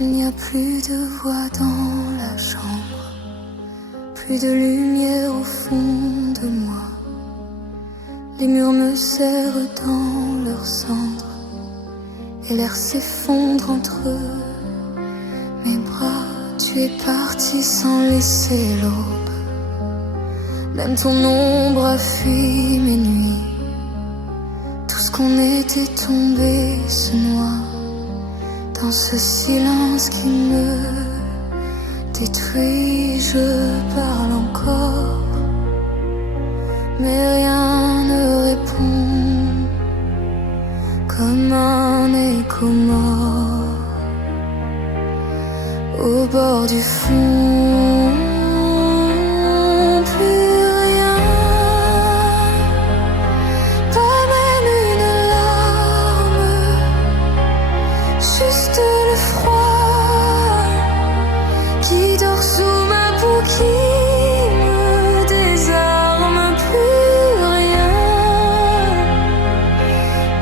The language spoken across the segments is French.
Il n'y a plus de voix dans la chambre, plus de lumière au fond de moi. Les murs me serrent dans leurs cendres et l'air s'effondre entre mes bras. Tu es parti sans laisser l'aube, même ton ombre a fui mes nuits. Tout ce qu'on était tombé se noie dans ce silence qui me détruit. Je parle encore, mais rien ne répond, comme un écho mort au bord du fond. Plus rien, pas même une larme, juste le froid qui dort sous ma peau, qui me désarme. Plus rien,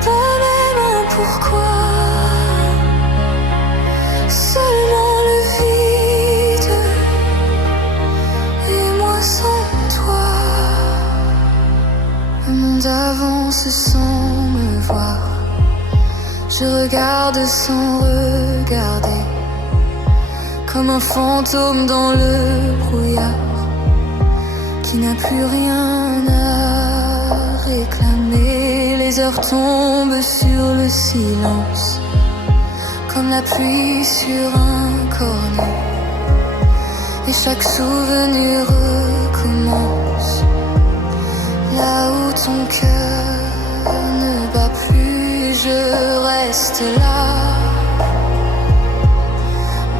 pas même un pourquoi, seulement le vide et moi sans toi. Le monde avance sans me voir, je regarde sans regarder, comme un fantôme dans le brouillard qui n'a plus rien à réclamer. Les heures tombent sur le silence, comme la pluie sur un cornet, et chaque souvenir recommence là où ton cœur ne bat plus. Je reste là,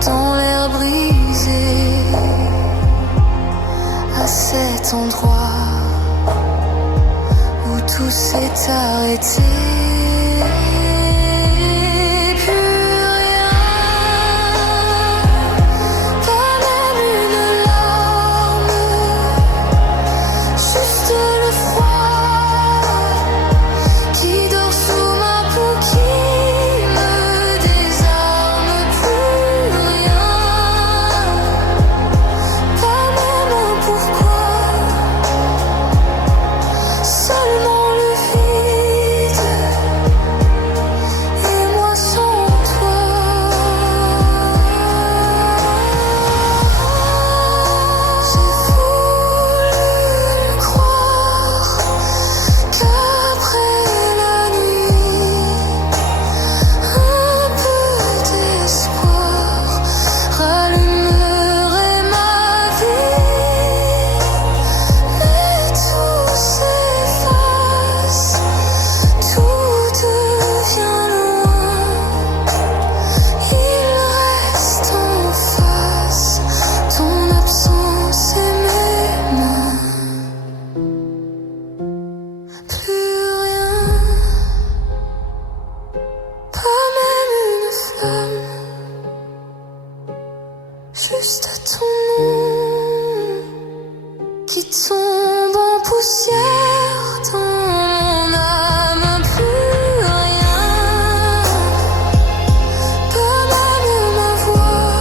dans l'air brisé, à cet endroit où tout s'est arrêté. Plus rien, pas même une larme, juste le froid qui dort sous ma peau, qui me désarme. Plus rien, pas même un pourquoi, seulement le vide et moi sans toi. J'ai voulu croire qu'après la nuit, un peu d'espoir rallumerait ma vie. Mais tout s'efface, tout devient loin. Il reste en face ton absence et mes mains. Plus rien, pas même une flamme, juste ton nom qui tombe en poussière dans mon âme. Plus rien, pas même ma voix,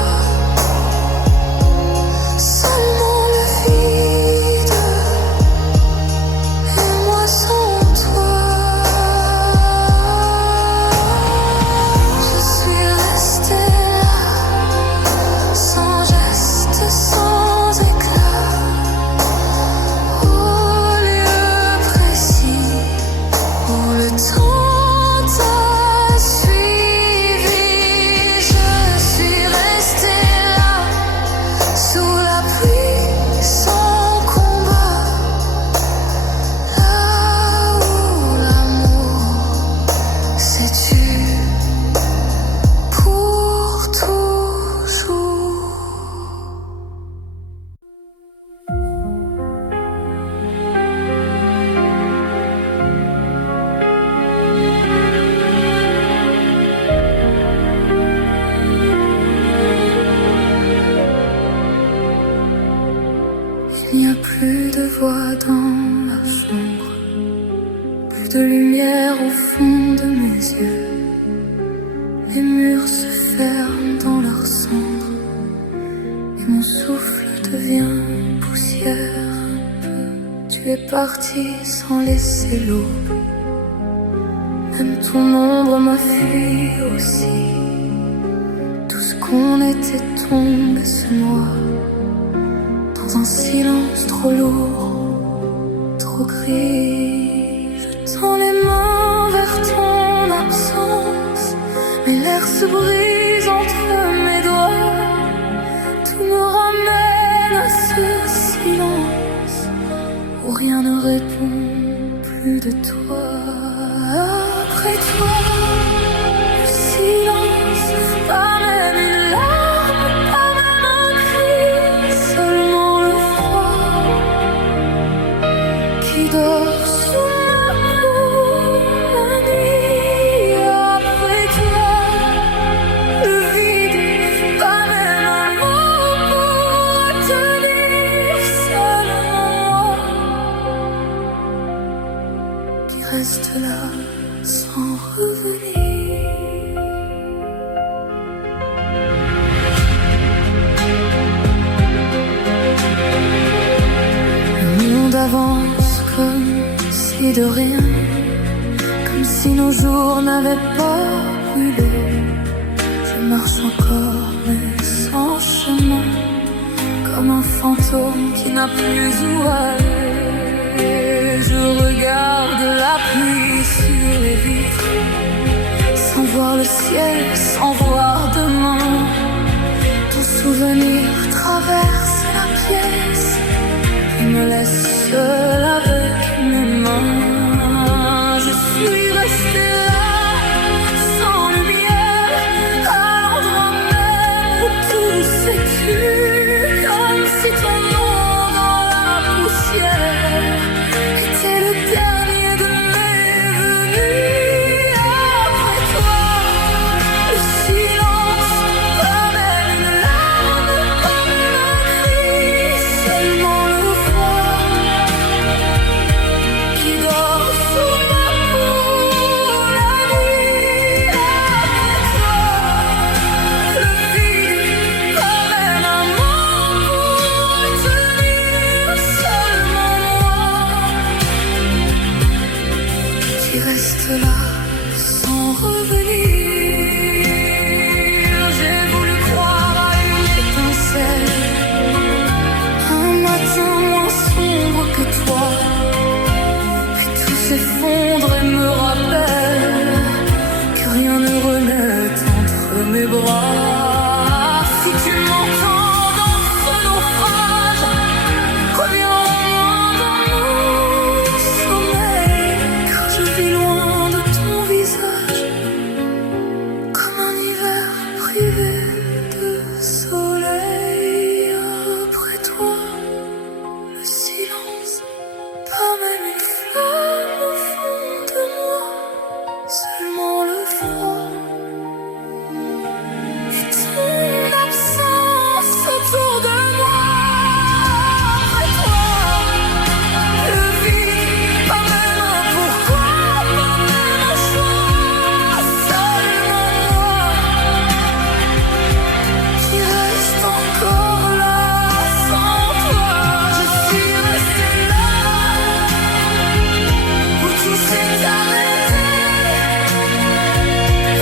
seulement le vide et moi sans toi. Je suis restée là, sans geste, sans éclat, au lieu précis où le temps t'a suivi. Je suis restée là, sous la pluie, sans combat, là où l'amour s'est tué pour toujours. Il n'y a plus de voix dans la chambre, plus de lumière au fond de mes yeux. Les murs se ferment dans leur parti sans laisser l'aube. Même ton ombre m'a fui aussi. Tout ce qu'on était tombé se noie dans un silence trop lourd, trop gris. Je tends les mains vers ton absence, mais l'air se brise entre mes doigts. Tout me ramène à ce silence où rien ne répond plus de toi. Après toi, le silence, pas même une larme, pas même un cri, seulement le froid qui dort sous ma peau la nuit. Après toi, le vide, pas même un mot pour tenir, seulement moi qui reste là sans revenir. Le monde avance comme si de rien, comme si nos jours n'avaient pas brûlé. Je marche encore mais sans chemin, comme un fantôme qui n'a plus où aller. Je regarde la pluie sur les vitres, sans voir le ciel, sans voir demain. Ton souvenir traverse la pièce et me laisse seul avec mes mains. Je suis restée là, sans lumière, à l'endroit même où tout s'écule, comme si ton nom dans la poussière était le dernier de mes venus. Après toi, le silence, pas même une larme, pas même un cri, seulement le froid qui dort sous ma peau la nuit. Après toi, le vide, pas même un mot pour tenir, seulement moi qui reste là sans revenir. J'ai voulu croire à une étincelle, un matin moins sombre que toi, puis tout s'effondre et me rappelle que rien ne renaît entre mes bras. Si tu m'entends dans ce naufrage, reviens au moins dans mon sommeil, car je vis loin de ton visage, comme un hiver privé de soleil. Après toi, le silence, pas même une flamme au fond de moi, seulement le froid et ton absence autour de moi. Après toi, le vide, pas même un pourquoi, pas même un choix, seulement moi qui reste encore là sans toi. Je suis restée là où tout s'est arrêté,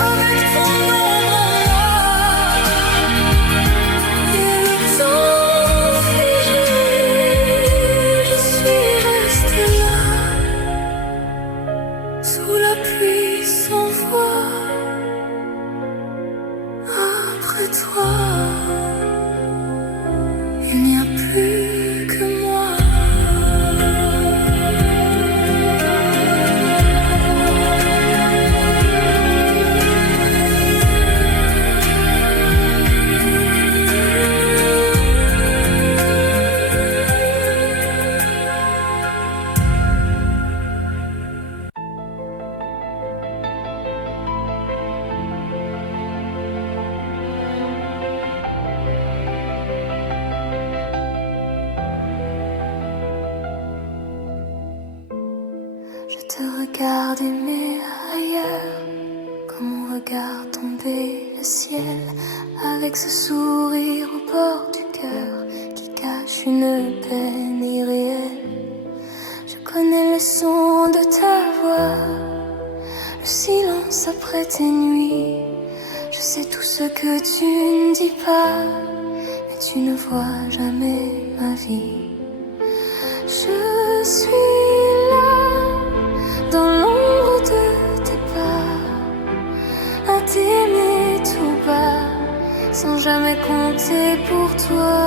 avec ton nom en moi et le temps figé. Je suis restée là sous la pluie sans voix. Après toi, il n'y a plus que moi. Je te regarde aimer ailleurs, comme on regarde tomber le ciel, avec ce sourire au bord du cœur qui cache une peine irréelle. Je connais le son de ta voix, le silence après tes nuits. Je sais tout ce que tu ne dis pas, mais tu ne vois jamais ma vie. Je suis là, dans l'ombre de tes pas, à t'aimer tout bas, sans jamais compter pour toi.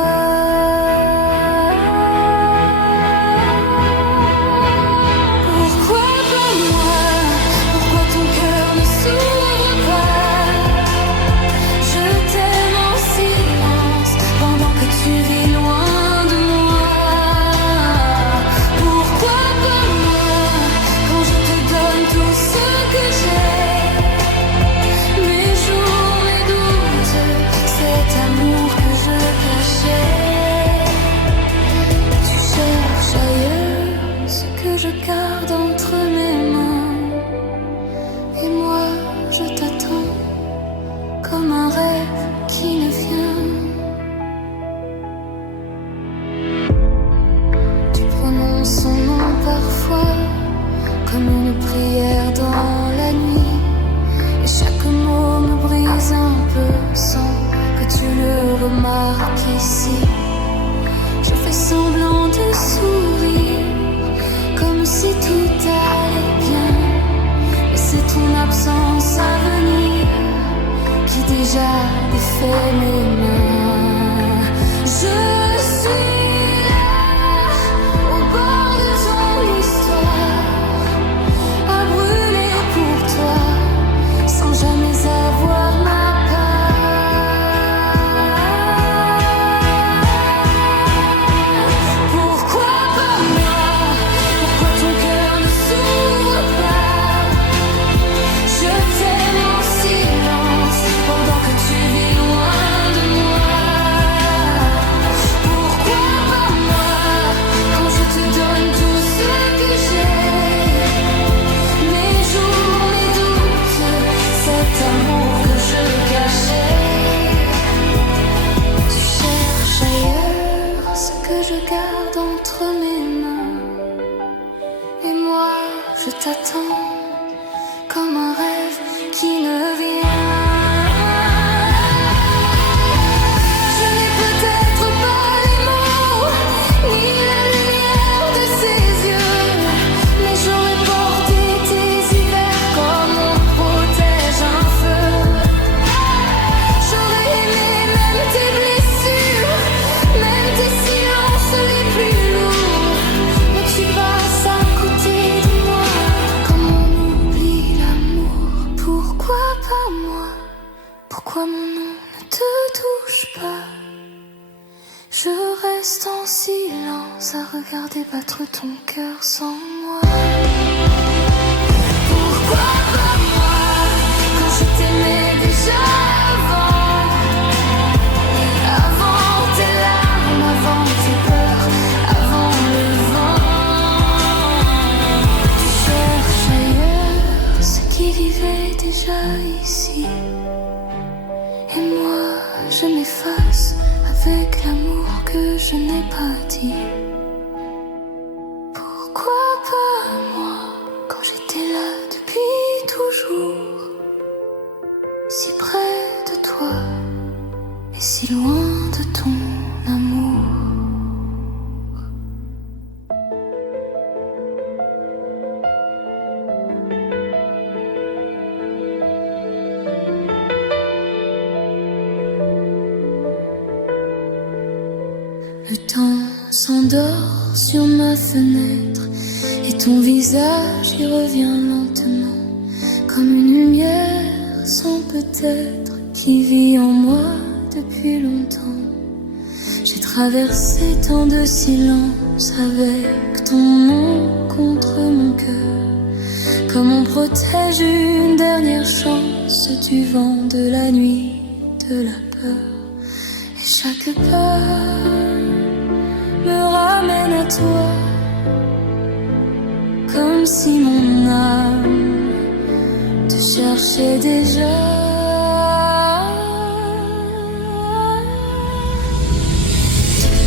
Pourquoi pas moi? Pourquoi ton cœur ne s'ouvre pas? Je t'aime en silence, pendant que tu vis loin de moi. Pourquoi pas moi? Quand je te donne tout ce que j'ai, mes jours, mes doutes, cet amour que je cachais. Tu cherches ailleurs ce que je garde entre mes mains, et moi je t'attends comme un rêve qui ne vient. Tu prononces son nom parfois comme une prière dans la nuit, et chaque mot me brise un peu sans que tu le remarques ici. Je fais semblant de sourire comme si tout allait bien, mais c'est ton absence à venir qui déjà défait mes mains. Je suis là, au bord de ton histoire, à brûler pour toi, sans jamais avoir ma part. Pourquoi pas moi? Pourquoi ton cœur ne s'ouvre pas? Je t'aime en silence, pendant que tu vis loin de moi. Pourquoi pas moi? Quand je te donne tout ce que j'ai, mes jours, mes doutes, cet amour que je cachais. Tu cherches ailleurs ce que je garde entre mes mains, et moi je t'attends comme un rêve qui ne vient. Je n'ai peut-être pas les mots, ni la lumière de ses yeux, mais j'aurais porté tes hivers comme on protège un feu. J'aurais aimé même tes blessures, même tes silences les plus lourds, mais tu passes à côté de moi comme on oublie l'amour. Pourquoi pas moi? Pourquoi mon nom ne te touche pas? Je reste en silence à regarder battre ton cœur sans moi. Pourquoi pas moi? Quand je t'aimais déjà avant tes larmes, avant tes peurs, avant le vent. Tu cherches ailleurs ce qui vivait déjà ici, et moi je m'efface avec l'amour que je n'ai pas dit. Pourquoi pas moi? Quand j'étais là depuis toujours, si près de toi et si loin de ton amour. Le temps s'endort sur ma fenêtre, et ton visage y revient lentement, comme une lumière sans peut-être qui vit en moi depuis longtemps. J'ai traversé tant de silence avec ton nom contre mon cœur, comme on protège une dernière chance du vent, de la nuit, de la peur. Et chaque pas me ramène à toi, comme si mon âme te cherchait déjà.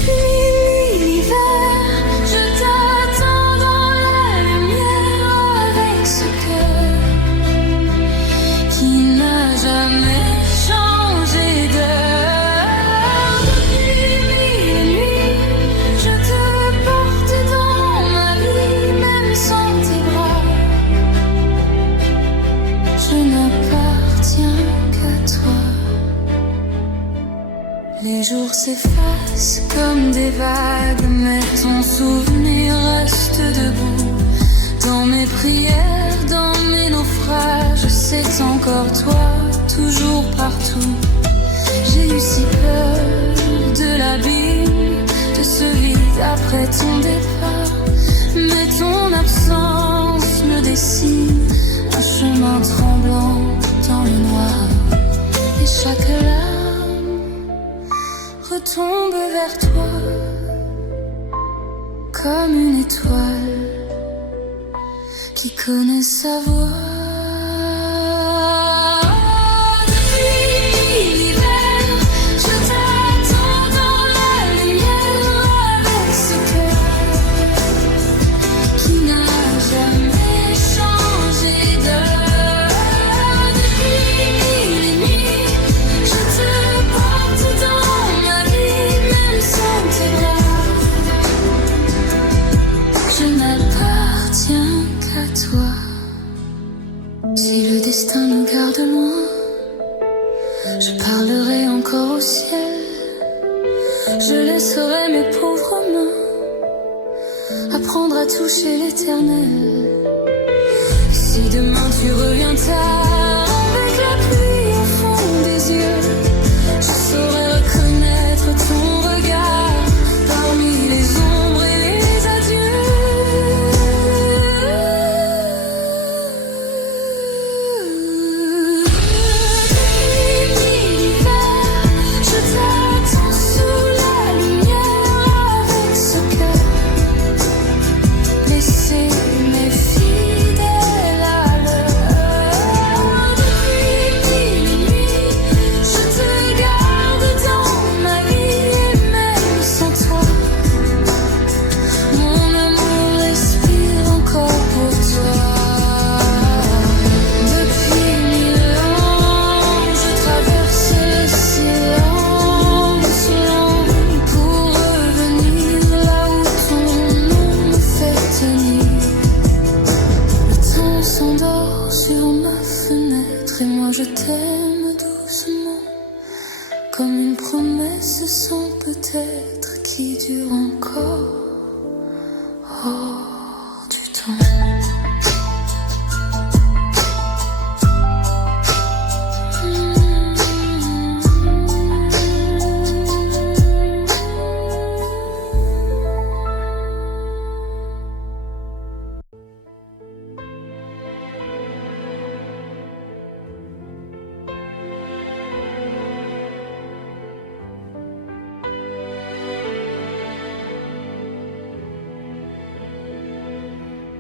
L'hiver, je t'attends dans la Les jours s'effacent comme des vagues, mais ton souvenir reste debout. Dans mes prières, dans mes naufrages, c'est encore toi, toujours partout. J'ai eu si peur de l'abîme, de ce vide après ton départ. Mais ton absence me dessine un chemin tremblant dans le noir. Et chaque larme retombe vers toi comme une étoile qui connaît sa voix. Si le destin nous garde loin, je parlerai encore au ciel. Je laisserai mes pauvres mains apprendre à toucher l'éternel. Si demain tu reviens tard avec la pluie au fond des yeux, je saurai reconnaître ton regard parmi les ombres et les adieux. Je t'attends sous la lumière avec ce cœur blessé mais fidèle à l'heure. Depuis mille nuits, je te garde dans ma vie et même sans toi, mon amour respire encore pour toi. Depuis 1000 ans, je traverse le silence long pour revenir là où ton nom me fait tenir. Le temps s'endort sur ma fenêtre et moi je t'aime doucement, comme une promesse sans peut-être qui dure encore hors du temps.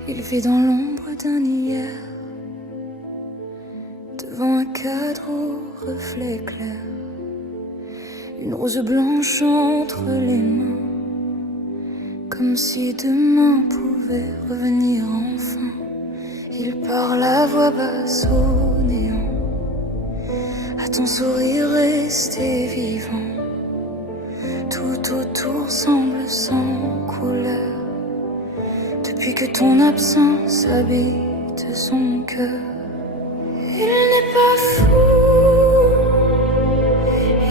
Il vit dans l'ombre d'un hier, devant un cadre au reflet clair, une rose blanche entre les mains, comme si demain pouvait revenir enfin. Il parle à voix basse au néant, à ton sourire resté vivant. Tout autour semble sans couleur, depuis que ton absence habite son cœur. Il n'est pas fou,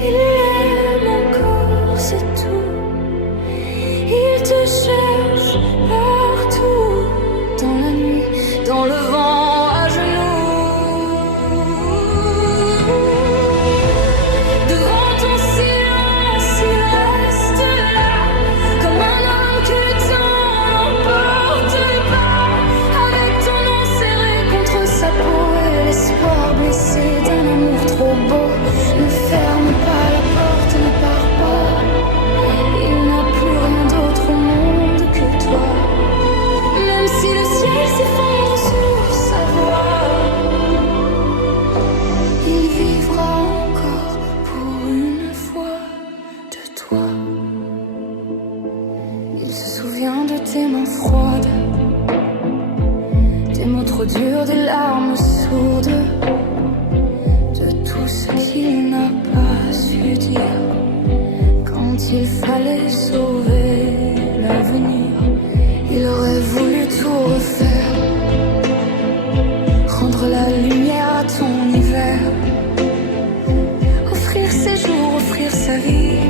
il aime encore, c'est tout. Il te cherche partout, dans la nuit, dans le vent, à genoux. Devant ton silence, il reste là, comme un homme que le temps n'emporte pas. Avec ton nom serré contre sa peau et l'espoir blessé d'un amour trop beau. Ne ferme pas la porte, ne pars pas. Il n'a plus rien d'autre au monde que toi. Même si le ciel s'effondre sur sa voie, il vivra encore pour une fois de toi. Il se souvient de tes mains froides, des mots trop durs, des larmes sourdes, de tout ce qu'il n'a pas su dire quand il fallait sauver l'avenir. Il aurait voulu tout refaire, rendre la lumière à ton hiver, offrir ses jours, offrir sa vie,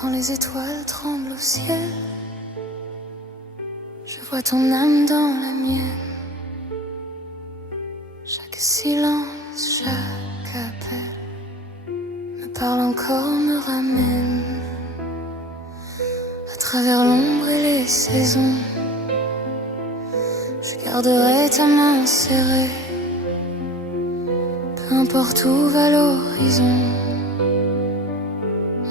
quand les étoiles tremblent au ciel. Je vois ton âme dans la mienne. Chaque silence, chaque appel me parle encore, me ramène à travers l'ombre et les saisons. Je garderai ta main serrée, peu importe où va l'horizon.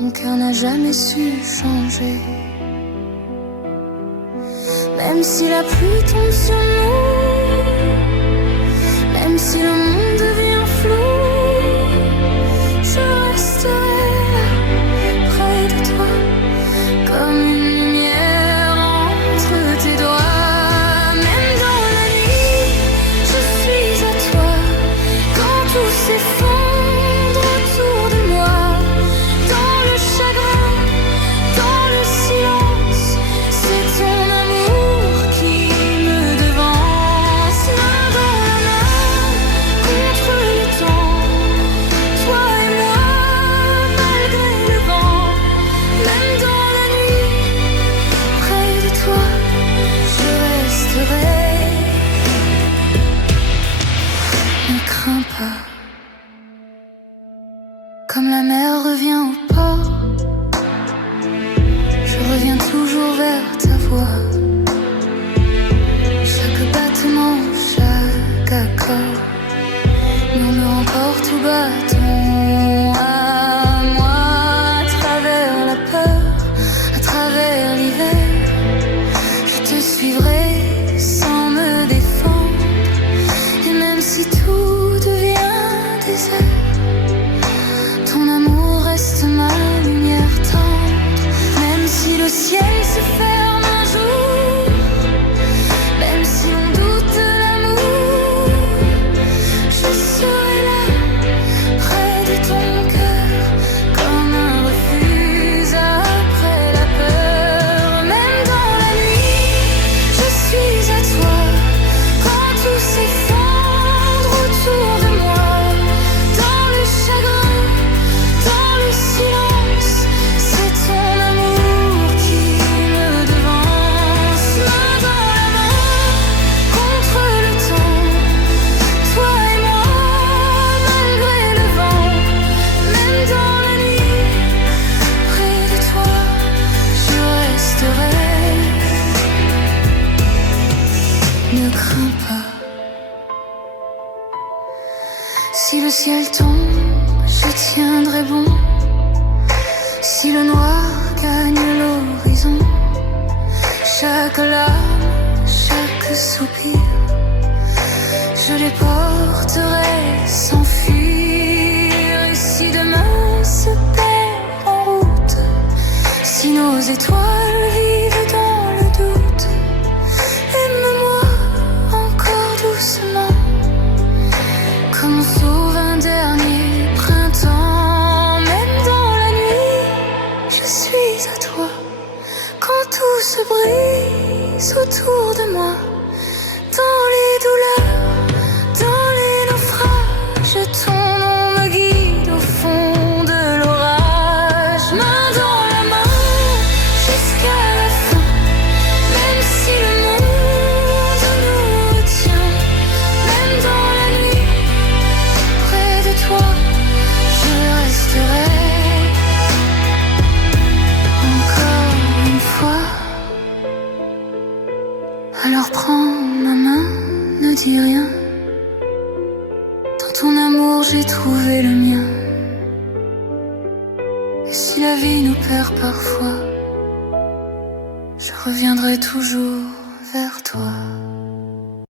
Mon cœur n'a jamais su changer. Même si la pluie tombe sur nous, même si le monde devient flou, je resterai là, près de toi, comme une lumière entre tes doigts. Même dans la nuit, je suis à toi, quand tout s'effondre autour de moi. Dans le chagrin, dans le silence, c'est ton amour qui me devance. Main dans la main, contre le temps, toi et moi, malgré le vent. Même dans la nuit, près de toi, je resterai. Ne crains pas, comme la mer revient au port, je reviens toujours vers ta voix. Chaque battement, chaque accord murmure encore tout bas ton à moi. À travers la peur, à travers l'hiver, je te suivrai sans me défendre. Et même si tout devient désert, ton amour reste ma lumière tendre. Même si le ciel se ferme un jour, même si on doute de l'amour, je serai là, près de ton cœur, comme un refuge après la peur. Même dans la nuit, je suis à toi, quand tout s'effondre autour de moi. Dans le chagrin, dans le silence, c'est ton amour qui me devance. Main dans la main, contre le temps, toi et moi, malgré le vent. Même dans la nuit, près de toi, je resterai. Ne crains pas, si le ciel tombe, je tiendrai bon. Si le noir gagne l'horizon, chaque larme, chaque soupir, je les porterai sans fuir. Et si demain se perd en route, si nos étoiles vivent dans le doute, aime-moi encore doucement, comme on sauve un dernier printemps. Même dans la nuit, je suis à toi, quand tout se brise autour de moi. Dans les douleurs, dans les naufrages, ton nom me guide au fond de l'orage. Main dans la main, jusqu'à la fin, même si le monde nous retient. Même dans la nuit, près de toi, je resterai. Encore une fois, alors prends ma main, ne dis rien. Dans ton amour, j'ai trouvé le mien. Et si la vie nous perd parfois, je reviendrai toujours vers toi.